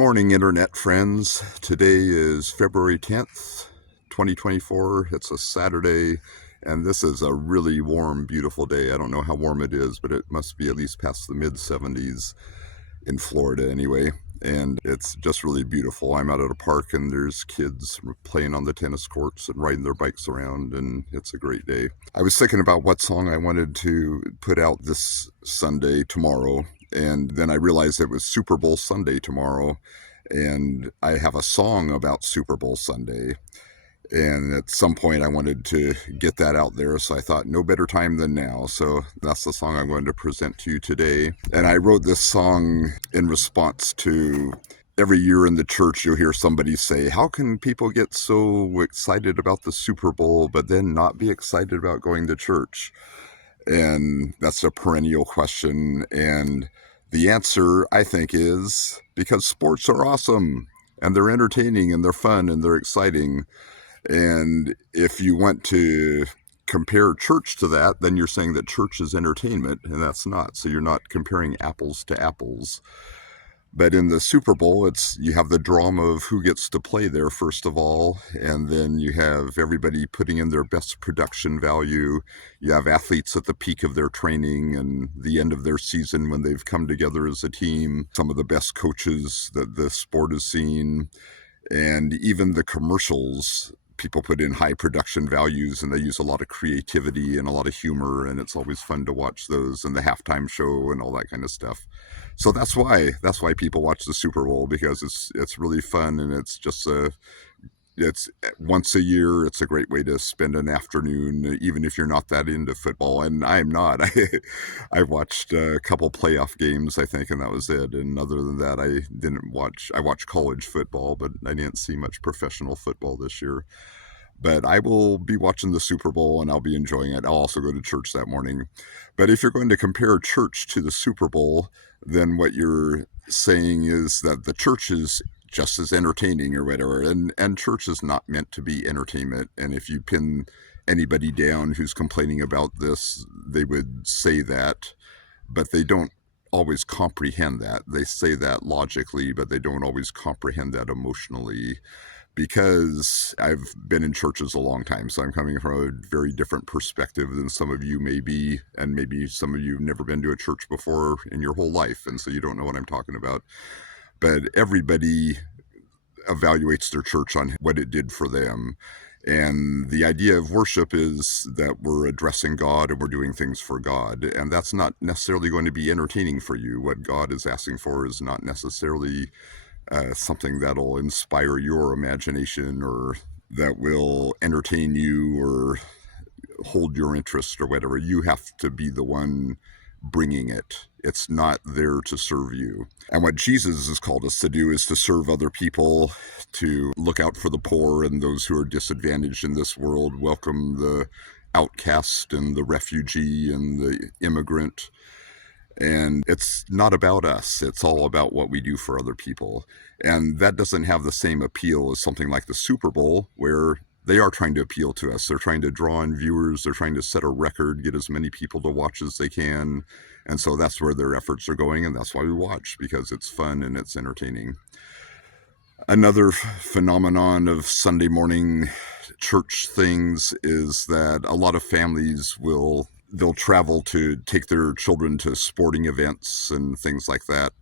morning, Internet friends. Today is February 10th, 2024. It's a Saturday, and this is a really warm, beautiful day. I don't know how warm it is, but it must be at least past the mid-70s in Florida anyway. And it's just really beautiful. I'm out at a park, and there's kids playing on the tennis courts and riding their bikes around, and it's a great day. I was thinking about what song I wanted to put out this Sunday, tomorrow, and then I realized it was Super Bowl Sunday tomorrow, and I have a song about Super Bowl Sunday. And at some point I wanted to get that out there, so I thought no better time than now. So that's the song I'm going to present to you today. And I wrote this song in response to every year in the church you'll hear somebody say, how can people get so excited about the Super Bowl but then not be excited about going to church? And that's a perennial question. And the answer, I think, is because sports are awesome and they're entertaining and they're fun and they're exciting. And if you want to compare church to that, then you're saying that church is entertainment, and that's not. So you're not comparing apples to apples. But in the Super Bowl, you have the drama of who gets to play there, first of all, and then you have everybody putting in their best production value. You have athletes at the peak of their training and the end of their season when they've come together as a team, some of the best coaches that the sport has seen, and even the commercials. People put in high production values and they use a lot of creativity and a lot of humor, and it's always fun to watch those, and the halftime show and all that kind of stuff. So that's why people watch the Super Bowl, because it's really fun, and it's once a year. It's a great way to spend an afternoon, even if you're not that into football. And I'm not. I watched a couple playoff games, I think, and that was it. And other than that, I watched college football, but I didn't see much professional football this year. But I will be watching the Super Bowl, and I'll be enjoying it. I'll also go to church that morning. But if you're going to compare church to the Super Bowl, then what you're saying is that the church is just as entertaining or whatever. And church is not meant to be entertainment. And if you pin anybody down who's complaining about this, they would say that, but they don't always comprehend that. They say that logically, but they don't always comprehend that emotionally. Because I've been in churches a long time, so I'm coming from a very different perspective than some of you may be, and maybe some of you have never been to a church before in your whole life, and so you don't know what I'm talking about. But everybody evaluates their church on what it did for them. And the idea of worship is that we're addressing God and we're doing things for God. And that's not necessarily going to be entertaining for you. What God is asking for is not necessarily something that'll inspire your imagination or that will entertain you or hold your interest or whatever. You have to be the one bringing it. It's not there to serve you. And what Jesus has called us to do is to serve other people, to look out for the poor and those who are disadvantaged in this world, welcome the outcast and the refugee and the immigrant. And it's not about us. It's all about what we do for other people. And that doesn't have the same appeal as something like the Super Bowl, where they are trying to appeal to us. They're trying to draw in viewers. They're trying to set a record, get as many people to watch as they can. And so that's where their efforts are going. And that's why we watch, because it's fun and it's entertaining. Another phenomenon of Sunday morning church things is that a lot of families they'll travel to take their children to sporting events and things like that.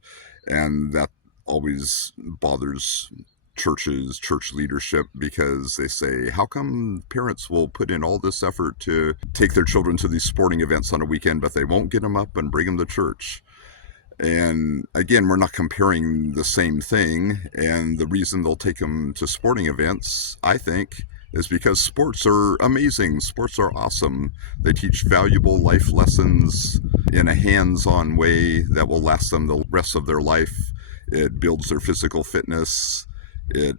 And that always bothers church leadership, because they say, how come parents will put in all this effort to take their children to these sporting events on a weekend, but they won't get them up and bring them to church? And again, we're not comparing the same thing. And the reason they'll take them to sporting events, I think, is because sports are amazing. Sports are awesome. They teach valuable life lessons in a hands-on way that will last them the rest of their life. It builds their physical fitness. It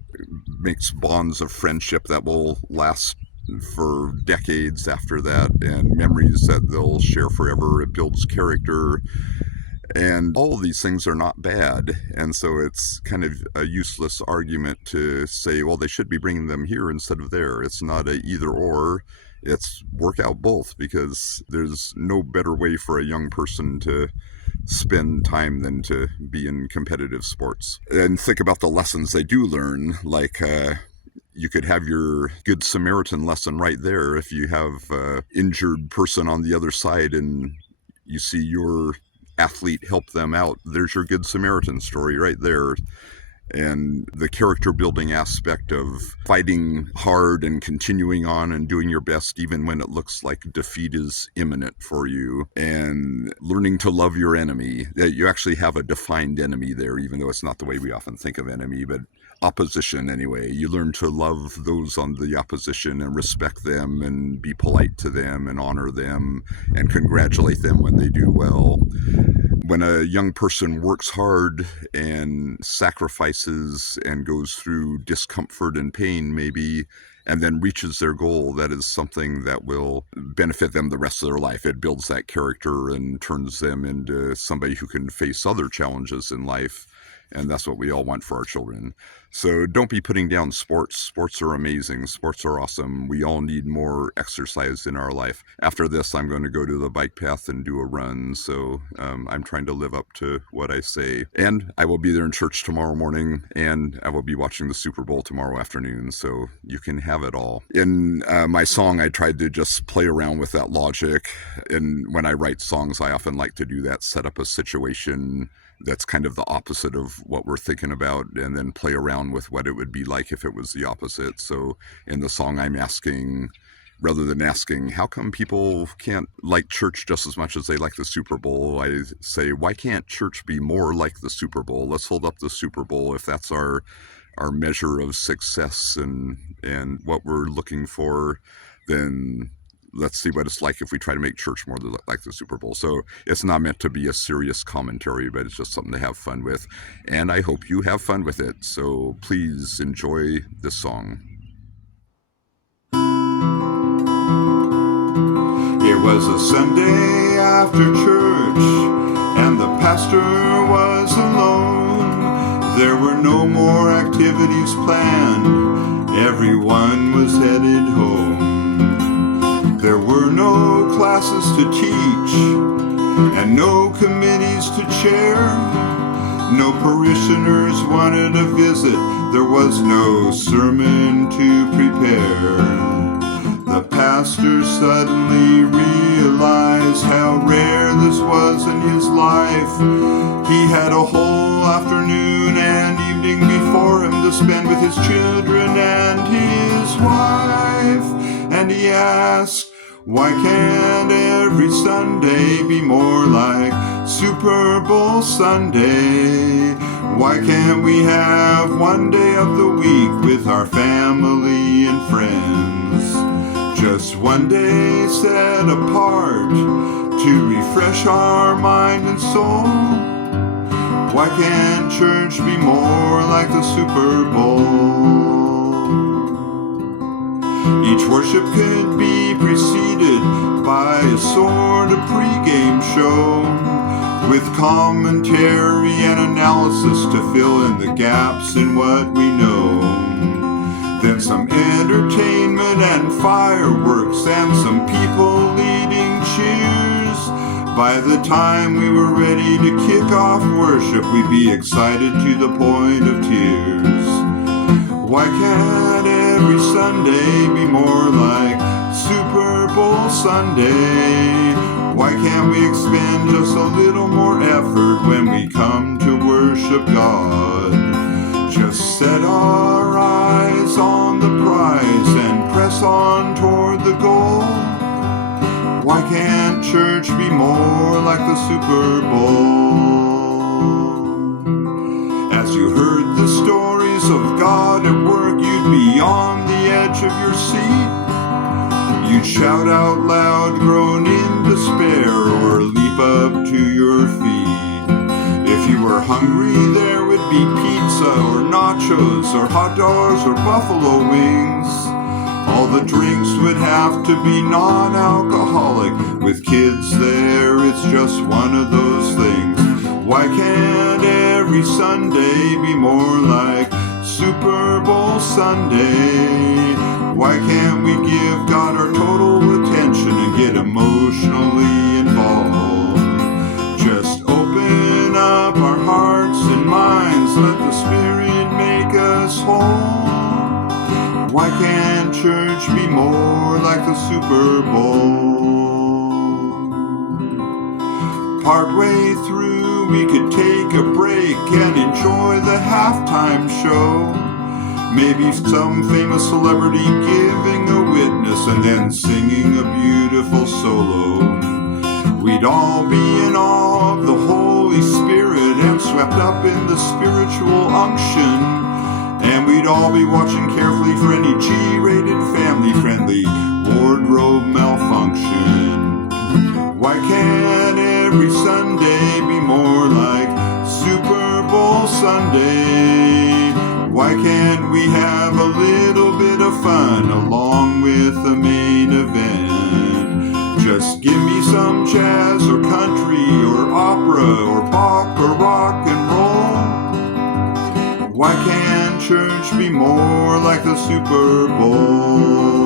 makes bonds of friendship that will last for decades after that, and memories that they'll share forever. It builds character. And all of these things are not bad. And so it's kind of a useless argument to say, well, they should be bringing them here instead of there. It's not a either or. It's work out both, because there's no better way for a young person to spend time than to be in competitive sports. And think about the lessons they do learn, like you could have your Good Samaritan lesson right there. If you have an injured person on the other side and you see your athlete help them out, there's your Good Samaritan story right there. And the character building aspect of fighting hard and continuing on and doing your best even when it looks like defeat is imminent for you, and learning to love your enemy. That you actually have a defined enemy there, even though it's not the way we often think of enemy, but opposition anyway. You learn to love those on the opposition and respect them and be polite to them and honor them and congratulate them when they do well. When a young person works hard and sacrifices and goes through discomfort and pain maybe, and then reaches their goal, that is something that will benefit them the rest of their life. It builds that character and turns them into somebody who can face other challenges in life. And that's what we all want for our children. So don't be putting down sports. Sports are amazing. Sports are awesome. We all need more exercise in our life. After this, I'm going to go to the bike path and do a run. So I'm trying to live up to what I say. And I will be there in church tomorrow morning, and I will be watching the Super Bowl tomorrow afternoon. So you can have it all. In my song, I tried to just play around with that logic. And when I write songs, I often like to do that, set up a situation that's kind of the opposite of what we're thinking about, and then play around with what it would be like if it was the opposite. So in the song, I'm asking, rather than asking, how come people can't like church just as much as they like the Super Bowl? I say, why can't church be more like the Super Bowl? Let's hold up the Super Bowl. If that's our measure of success and what we're looking for, then let's see what it's like if we try to make church more like the Super Bowl. So it's not meant to be a serious commentary, but it's just something to have fun with. And I hope you have fun with it. So please enjoy this song. It was a Sunday after church, and the pastor was alone. There were no more activities planned. Everyone was headed home. There were no classes to teach, and no committees to chair. No parishioners wanted a visit. There was no sermon to prepare. The pastor suddenly realized how rare this was in his life. He had a whole afternoon and evening before him to spend with his children and his wife. And he asked, why can't every Sunday be more like Super Bowl Sunday? Why can't we have one day of the week with our family and friends? Just one day set apart to refresh our mind and soul. Why can't church be more like the Super Bowl? Each worship could be preceded by a sort of pregame show with commentary and analysis to fill in the gaps in what we know. Then some entertainment and fireworks and some people leading cheers. By the time we were ready to kick off worship, we'd be excited to the point of tears. Why can't every Sunday be more like Super Bowl Sunday? Why can't we expend just a little more effort when we come to worship God? Just set our eyes on the prize and press on toward the goal. Why can't church be more like the Super Bowl? As you heard the stories of God at work, you'd be on the edge of your seat. You'd shout out loud, groan in despair, or leap up to your feet. If you were hungry, there would be pizza or nachos or hot dogs or buffalo wings. All the drinks would have to be non-alcoholic. With kids there, it's just one of those things. Why can't every Sunday be more like Super Bowl Sunday? Why can't we give God our total attention and get emotionally involved? Just open church be more like the Super Bowl? Partway through, we could take a break and enjoy the halftime show. Maybe some famous celebrity giving a witness and then singing a beautiful solo. We'd all be in awe of the Holy Spirit and swept up in the spiritual unction. And we'd all be watching carefully for any G-rated, family-friendly wardrobe malfunction. Why can't every Sunday be more like Super Bowl Sunday? Why can't we have a little bit of fun along with the main event? Just give me some jazz or country or opera or pop or rock and roll. Why can't church be more like the Super Bowl?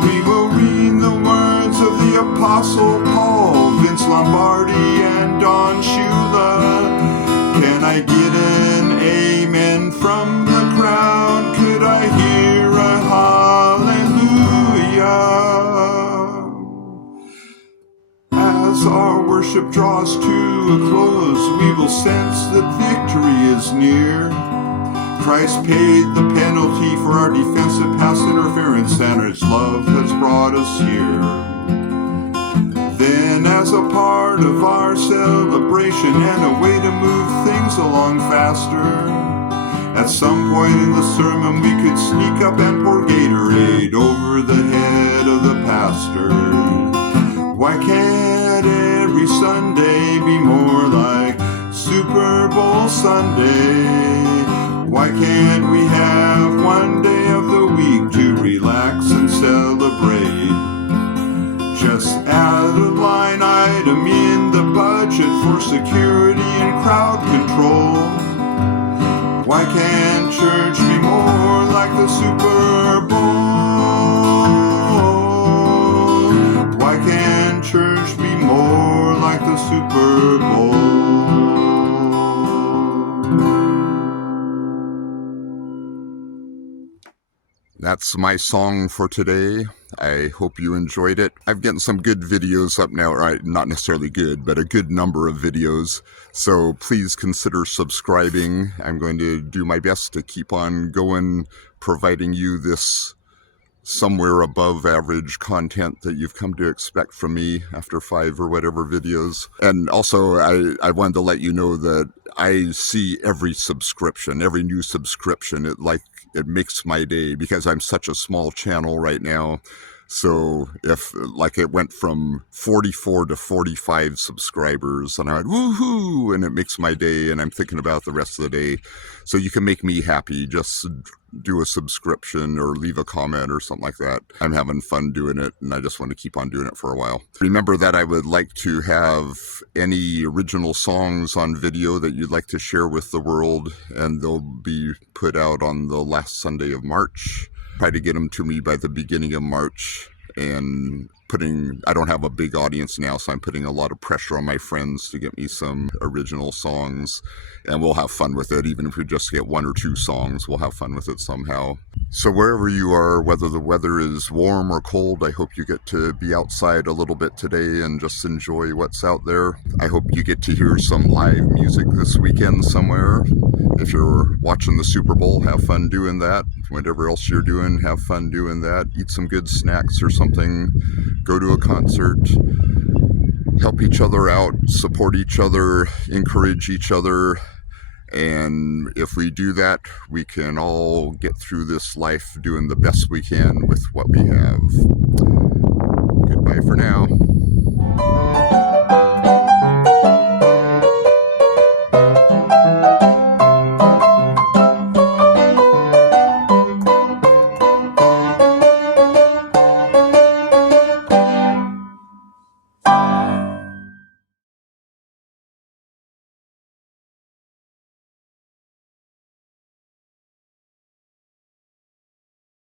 We will read the words of the Apostle Paul, Vince Lombardi, and Don Shula. Can I get an amen from the crowd? Could I hear a hallelujah? As our worship draws to a close, we will sense that victory is near. Christ paid the penalty for our defensive pass interference, and His love has brought us here. Then, as a part of our celebration and a way to move things along faster, at some point in the sermon we could sneak up and pour Gatorade over the head of the pastor. Why can't every Sunday be more like Super Bowl Sunday? Why can't we have one day of the week to relax and celebrate? Just add a line item in the budget for security and crowd control. Why can't church be more like the Super Bowl? Why can't church be more like the Super Bowl? That's my song for today. I hope you enjoyed it. I've gotten some good videos up now, right? Not necessarily good, but a good number of videos. So please consider subscribing. I'm going to do my best to keep on going, providing you this somewhere above average content that you've come to expect from me after 5 or whatever videos. And also, I wanted to let you know that I see every subscription, every new subscription. It makes my day because I'm such a small channel right now. So if like it went from 44 to 45 subscribers and I went woohoo, and it makes my day, and I'm thinking about the rest of the day. So you can make me happy. Just do a subscription or leave a comment or something like that. I'm having fun doing it, and I just want to keep on doing it for a while. Remember that I would like to have any original songs on video that you'd like to share with the world, and they'll be put out on the last Sunday of March. Try to get them to me by the beginning of March, and I don't have a big audience now, so I'm putting a lot of pressure on my friends to get me some original songs, and we'll have fun with it. Even if we just get 1 or 2 songs, we'll have fun with it somehow. So wherever you are, whether the weather is warm or cold, I hope you get to be outside a little bit today and just enjoy what's out there. I hope you get to hear some live music this weekend somewhere. If you're watching the Super Bowl, have fun doing that. Whatever else you're doing, have fun doing that. Eat some good snacks or something. Go to a concert. Help each other out. Support each other. Encourage each other. And if we do that, we can all get through this life doing the best we can with what we have. Goodbye for now.